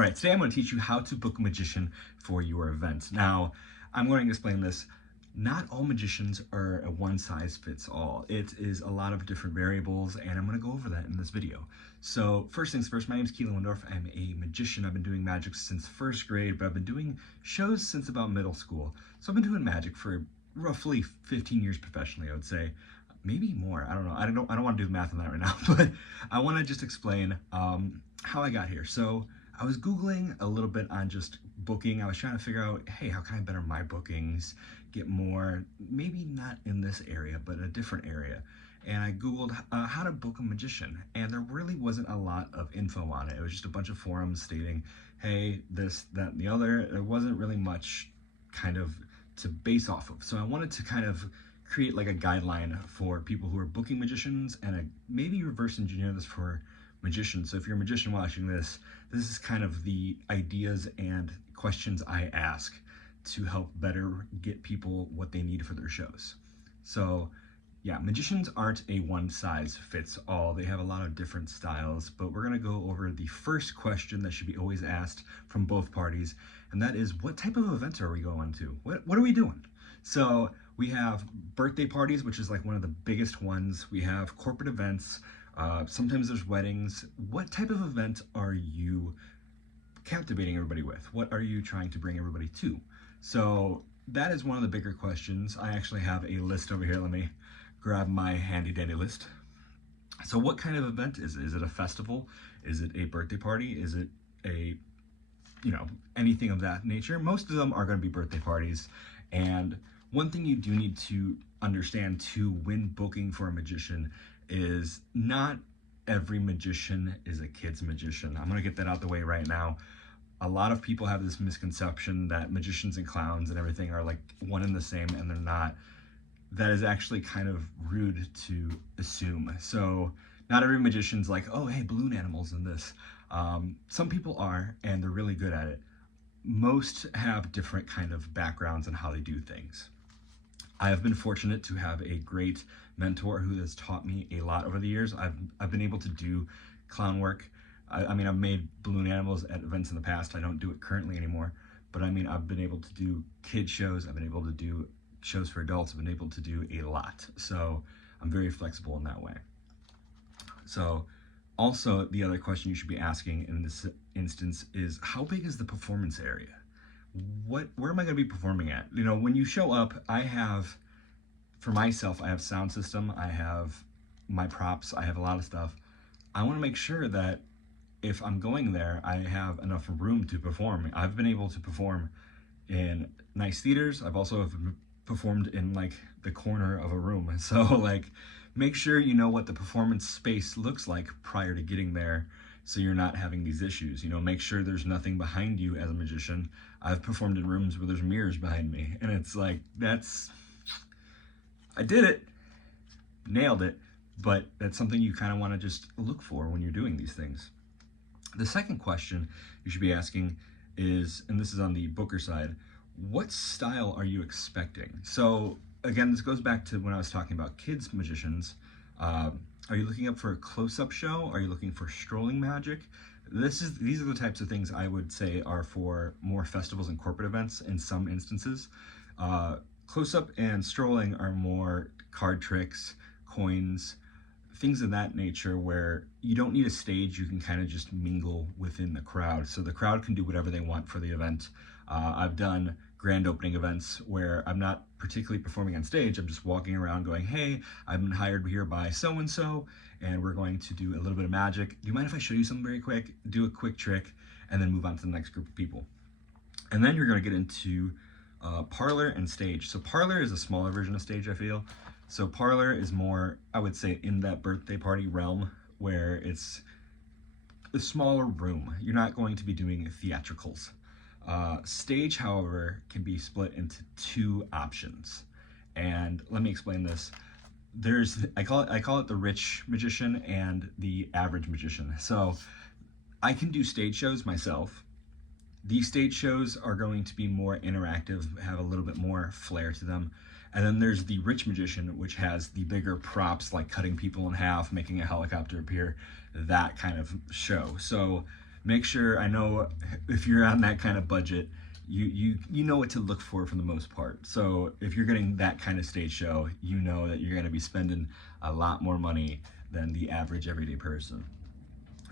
All right, today I'm going to teach you how to book a magician for your event. Now, I'm going to explain this. Not all magicians are a one-size-fits-all. It is a lot of different variables, and I'm going to go over that in this video. So first things first, my name is Keelanwendorf. I'm a magician. I've been doing magic since first grade, but I've been doing shows since about middle school. So I've been doing magic for roughly 15 years professionally, I would say. Maybe more. I don't know. I don't want to do the math on that right now, but I want to just explain how I got here. So I was Googling a little bit on just booking. I was trying to figure out, hey, how can I better my bookings, get more, maybe not in this area, but a different area. And I Googled how to book a magician, and there really wasn't a lot of info on it. It was just a bunch of forums stating, hey, this, that, and the other. There wasn't really much kind of to base off of. So I wanted to kind of create like a guideline for people who are booking magicians and maybe reverse engineer this for magicians. So if you're a magician watching this, this is kind of the ideas and questions I ask to help better get people what they need for their shows. So yeah, magicians aren't a one-size-fits-all. They have a lot of different styles, but we're gonna go over the first question that should be always asked from both parties, and that is, what type of events are we going to? What are we doing? So we have birthday parties, which is like one of the biggest ones. We have corporate events. Sometimes there's weddings. What type of event are you captivating everybody with? What are you trying to bring everybody to? So that is one of the bigger questions. I actually have a list over here. Let me grab my handy dandy list. So what kind of event is it? Is it a festival? Is it a birthday party? Is it a, anything of that nature? Most of them are going to be birthday parties. And one thing you do need to understand too when booking for a magician is not every magician is a kid's magician. I'm gonna get that out the way right now. A lot of people have this misconception that magicians and clowns and everything are like one and the same, and they're not. That is actually kind of rude to assume. So not every magician's like, oh, hey, balloon animals and this. Some people are, and they're really good at it. Most have different kind of backgrounds on how they do things. I have been fortunate to have a great mentor who has taught me a lot over the years. I've been able to do clown work. I mean, I've made balloon animals at events in the past. I don't do it currently anymore, but I mean, I've been able to do kid shows. I've been able to do shows for adults. I've been able to do a lot. So I'm very flexible in that way. So also the other question you should be asking in this instance is, how big is the performance area? Where am I going to be performing at? When you show up, for myself, I have sound system, I have my props, I have a lot of stuff. I want to make sure that if I'm going there, I have enough room to perform. I've been able to perform in nice theaters. I've also performed in like the corner of a room. So like, make sure you know what the performance space looks like prior to getting there, so you're not having these issues. Make sure there's nothing behind you as a magician. I've performed in rooms where there's mirrors behind me, and it's like, I did it, nailed it, but that's something you kind of want to just look for when you're doing these things. The second question you should be asking is, and this is on the booker side, what style are you expecting? So again, this goes back to when I was talking about kids magicians. Are you looking up for a close-up show? Are you looking for strolling magic? These are the types of things I would say are for more festivals and corporate events in some instances. Close-up and strolling are more card tricks, coins, things of that nature where you don't need a stage. You can kind of just mingle within the crowd. So the crowd can do whatever they want for the event. I've done grand opening events where I'm not particularly performing on stage. I'm just walking around going, hey, I've been hired here by so-and-so, and we're going to do a little bit of magic. Do you mind if I show you something very quick? Do a quick trick, and then move on to the next group of people. And then you're gonna get into parlor and stage. So parlor is a smaller version of stage, I feel. So parlor is more, I would say, in that birthday party realm where it's a smaller room. You're not going to be doing theatricals. Stage, however, can be split into two options. And let me explain this. I call it the rich magician and the average magician. So I can do stage shows myself. These stage shows are going to be more interactive, have a little bit more flair to them. And then there's the rich magician, which has the bigger props, like cutting people in half, making a helicopter appear, that kind of show. So make sure, I know if you're on that kind of budget, you know what to look for the most part. So if you're getting that kind of stage show, you know that you're going to be spending a lot more money than the average everyday person.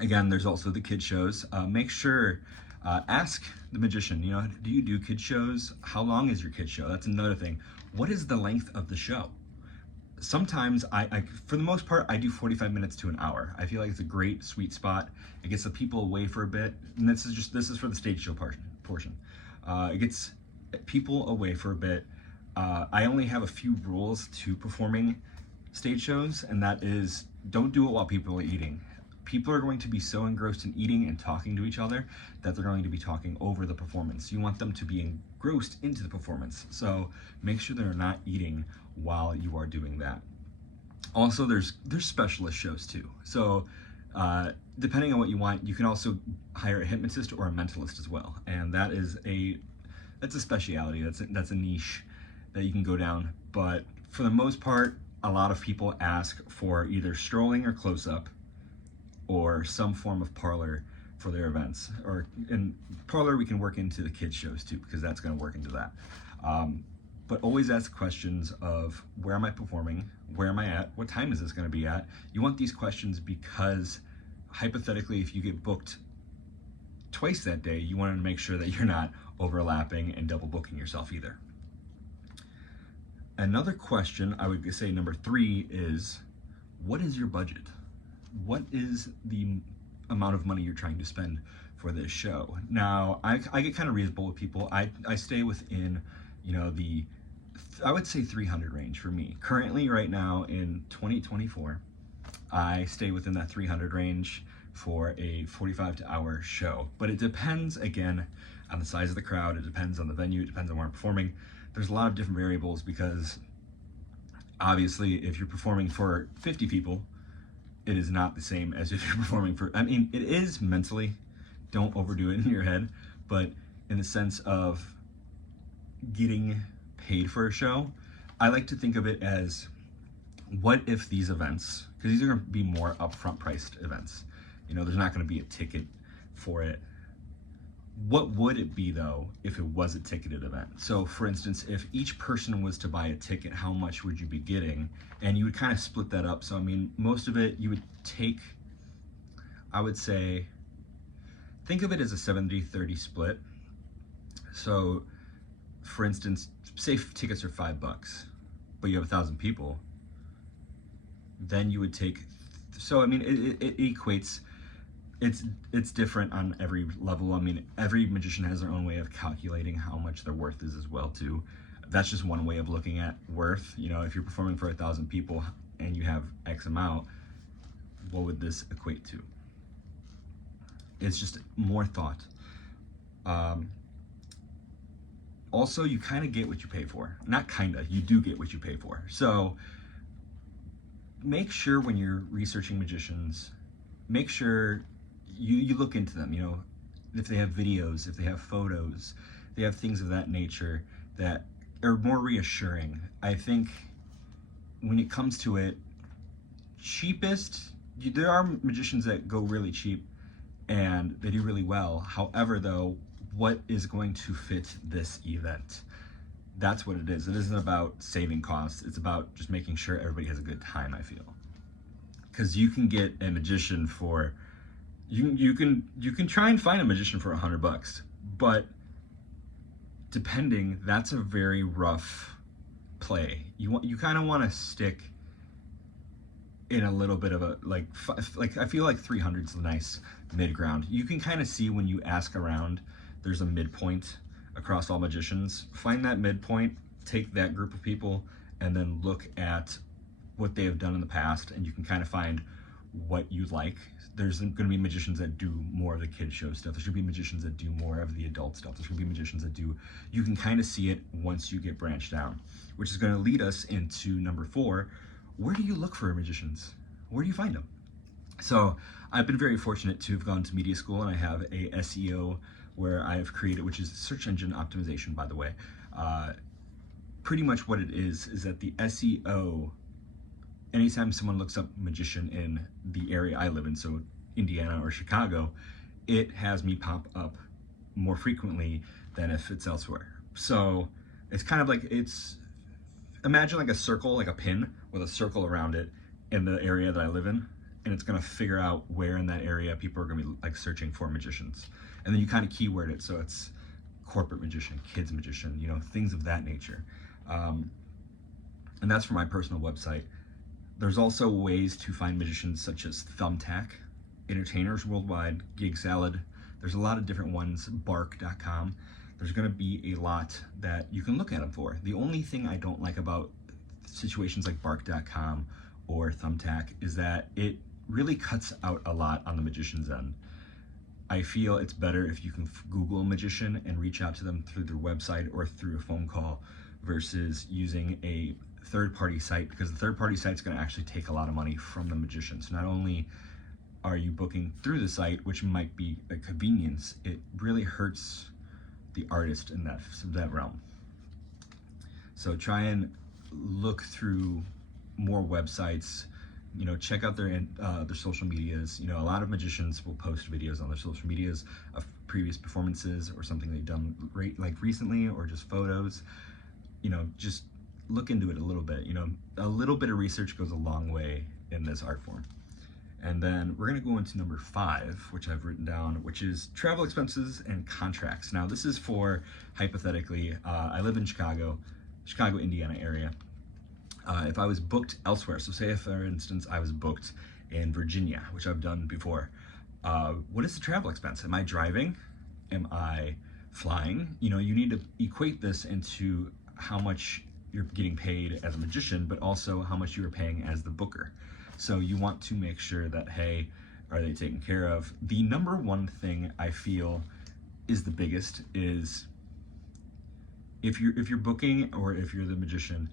Again, there's also the kid shows. Make sure, ask the magician, you know, do you do kid shows? How long is your kid show? That's another thing. What is the length of the show? Sometimes for the most part, I do 45 minutes to an hour. I feel like it's a great sweet spot. It gets the people away for a bit. And this is for the stage show portion. It gets people away for a bit. I only have a few rules to performing stage shows, and that is, don't do it while people are eating. People are going to be so engrossed in eating and talking to each other that they're going to be talking over the performance. You want them to be engrossed into the performance. So make sure they're not eating while you are doing that. Also, there's specialist shows too. So depending on what you want, you can also hire a hypnotist or a mentalist as well. And that's a speciality, that's a niche that you can go down. But for the most part, a lot of people ask for either strolling or close-up, or some form of parlor for their events. Or in parlor, we can work into the kids shows too, because that's gonna work into that. But always ask questions of, where am I performing? Where am I at? What time is this gonna be at? You want these questions because hypothetically, if you get booked twice that day, you want to make sure that you're not overlapping and double booking yourself either. Another question, I would say number 3, is, what is your budget? What is the amount of money you're trying to spend for this show? Now, I get kind of reasonable with people. I stay within, you know, I would say 300 range for me. Currently, right now in 2024, I stay within that 300 range for a 45-hour show. But it depends, again, on the size of the crowd. It depends on the venue. It depends on where I'm performing. There's a lot of different variables, because obviously if you're performing for 50 people, it is not the same as if you're performing for, I mean, it is mentally, don't overdo it in your head, but in the sense of getting paid for a show, I like to think of it as, what if these events, because these are going to be more upfront priced events, you know, there's not going to be a ticket for it. What would it be though if it was a ticketed event? So for instance, if each person was to buy a ticket, how much would you be getting? And you would kind of split that up. So I mean, most of it you would take, I would say, think of it as a 70-30 split. So for instance, say tickets are $5, but you have 1,000 people, then you would take, so I mean, it equates, it's different on every level. I mean, every magician has their own way of calculating how much their worth is as well too. That's just one way of looking at worth. You know, if you're performing for 1,000 people and you have X amount, what would this equate to? It's just more thought. Also, you kind of get what you pay for. Not kinda, you do get what you pay for. So make sure when you're researching magicians, make sure you look into them, you know, if they have videos, if they have photos, they have things of that nature that are more reassuring. I think when it comes to it, cheapest, there are magicians that go really cheap and they do really well. However though, what is going to fit this event? That's what it is. It isn't about saving costs. It's about just making sure everybody has a good time, I feel. Because you can get a magician for, you can try and find a magician for $100, but depending, that's a very rough play. You kind of want to stick in a little bit of a, like I feel like 300 is a nice mid ground. You can kind of see when you ask around, there's a midpoint across all magicians. Find that midpoint, take that group of people, and then look at what they have done in the past, and you can kind of find what you like. There's going to be magicians that do more of the kid show stuff. There's going to be magicians that do more of the adult stuff. There's going to be magicians that do, you can kind of see it once you get branched down, which is going to lead us into number 4. Where do you look for magicians? Where do you find them? So I've been very fortunate to have gone to media school, and I have a SEO where I've created, which is search engine optimization, by the way. Pretty much what it is that the SEO, anytime someone looks up magician in the area I live in, so Indiana or Chicago, it has me pop up more frequently than if it's elsewhere. So it's kind of like, imagine like a circle, like a pin with a circle around it in the area that I live in, and it's gonna figure out where in that area people are gonna be like searching for magicians. And then you kind of keyword it, so it's corporate magician, kids magician, things of that nature. And that's for my personal website. There's also ways to find magicians such as Thumbtack, Entertainers Worldwide, Gig Salad. There's a lot of different ones, bark.com. There's gonna be a lot that you can look at them for. The only thing I don't like about situations like bark.com or Thumbtack is that it really cuts out a lot on the magician's end. I feel it's better if you can Google a magician and reach out to them through their website or through a phone call versus using a third-party site, because the third-party site's going to actually take a lot of money from the magician. So not only are you booking through the site, which might be a convenience, it really hurts the artist in that realm. So try and look through more websites, check out their social medias. A lot of magicians will post videos on their social medias of previous performances or something they've done like recently, or just photos. Just look into it a little bit. A little bit of research goes a long way in this art form. And then we're gonna go into number 5, which I've written down, which is travel expenses and contracts. Now this is for, hypothetically, I live in Chicago, Indiana area. If I was booked elsewhere, so say if, for instance, I was booked in Virginia, which I've done before, what is the travel expense? Am I driving? Am I flying? You need to equate this into how much you're getting paid as a magician, but also how much you are paying as the booker. So you want to make sure that, hey, are they taken care of? The number one thing I feel is the biggest is if you're booking or if you're the magician,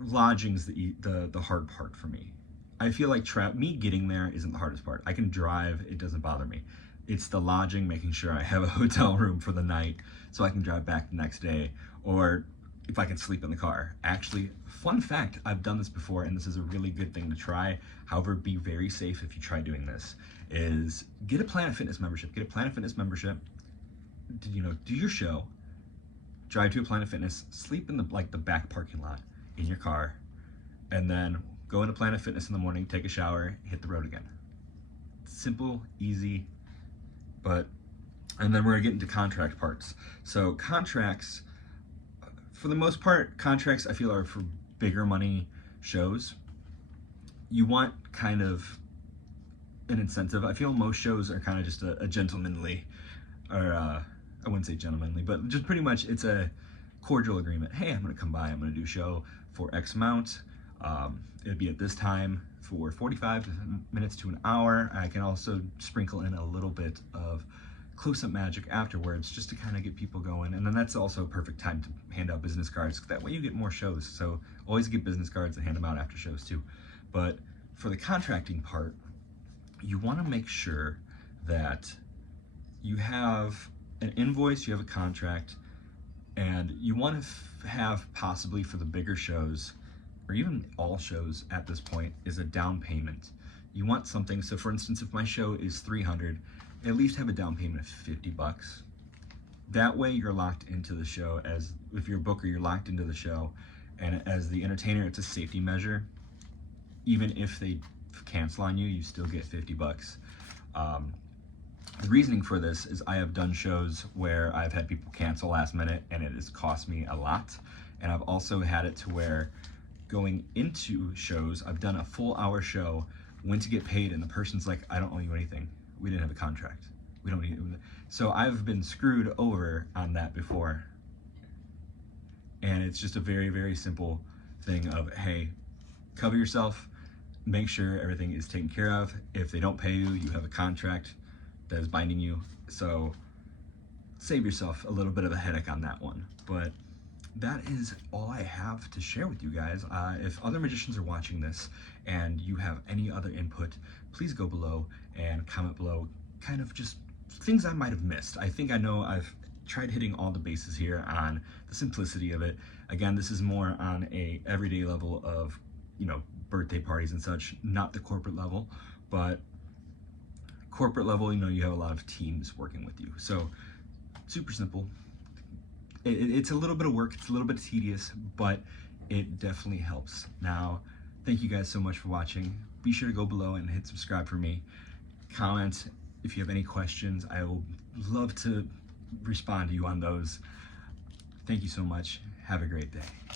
lodging's the hard part for me. I feel like me getting there isn't the hardest part. I can drive, it doesn't bother me. It's the lodging, making sure I have a hotel room for the night so I can drive back the next day, or if I can sleep in the car. Actually, fun fact, I've done this before and this is a really good thing to try. However, be very safe if you try doing this, is get a Planet Fitness membership. Get a Planet Fitness membership, do your show, drive to a Planet Fitness, sleep in the back parking lot in your car, and then go into Planet Fitness in the morning, take a shower, hit the road again. Simple, easy, and then we're gonna get into contract parts. So contracts, for the most part, contracts I feel are for bigger money shows. You want kind of an incentive. I feel most shows are kind of just a gentlemanly, or I wouldn't say gentlemanly, but just pretty much it's a cordial agreement. Hey, I'm gonna come by, I'm gonna do a show for X amount. It'd be at this time for 45 minutes to an hour. I can also sprinkle in a little bit of close-up magic afterwards just to kind of get people going. And then that's also a perfect time to hand out business cards. That way you get more shows. So always get business cards and hand them out after shows too. But for the contracting part, you want to make sure that you have an invoice, you have a contract, and you want to have, possibly for the bigger shows, or even all shows at this point, is a down payment. You want something, so for instance, if my show is $300, at least have a down payment of $50. That way you're locked into the show. As if you're a booker, you're locked into the show, and as the entertainer, it's a safety measure. Even if they cancel on you, you still get $50. The reasoning for this is I have done shows where I've had people cancel last minute and it has cost me a lot. And I've also had it to where going into shows, I've done a full hour show, went to get paid, and the person's like, I don't owe you anything. We didn't have a contract. We don't need it. So I've been screwed over on that before. And it's just a very, very simple thing of, hey, cover yourself, make sure everything is taken care of. If they don't pay you, you have a contract that is binding you. So save yourself a little bit of a headache on that one. But that is all I have to share with you guys. If other magicians are watching this and you have any other input, please go below and comment below kind of just things I might have missed. I know I've tried hitting all the bases here on the simplicity of it. Again, this is more on a everyday level of, birthday parties and such, not the corporate level, but corporate level, you know, you have a lot of teams working with you. So super simple. It's a little bit of work, it's a little bit tedious, but it definitely helps. Now, thank you guys so much for watching. Be sure to go below and hit subscribe for me. Comment if you have any questions. I will love to respond to you on those. Thank you so much. Have a great day.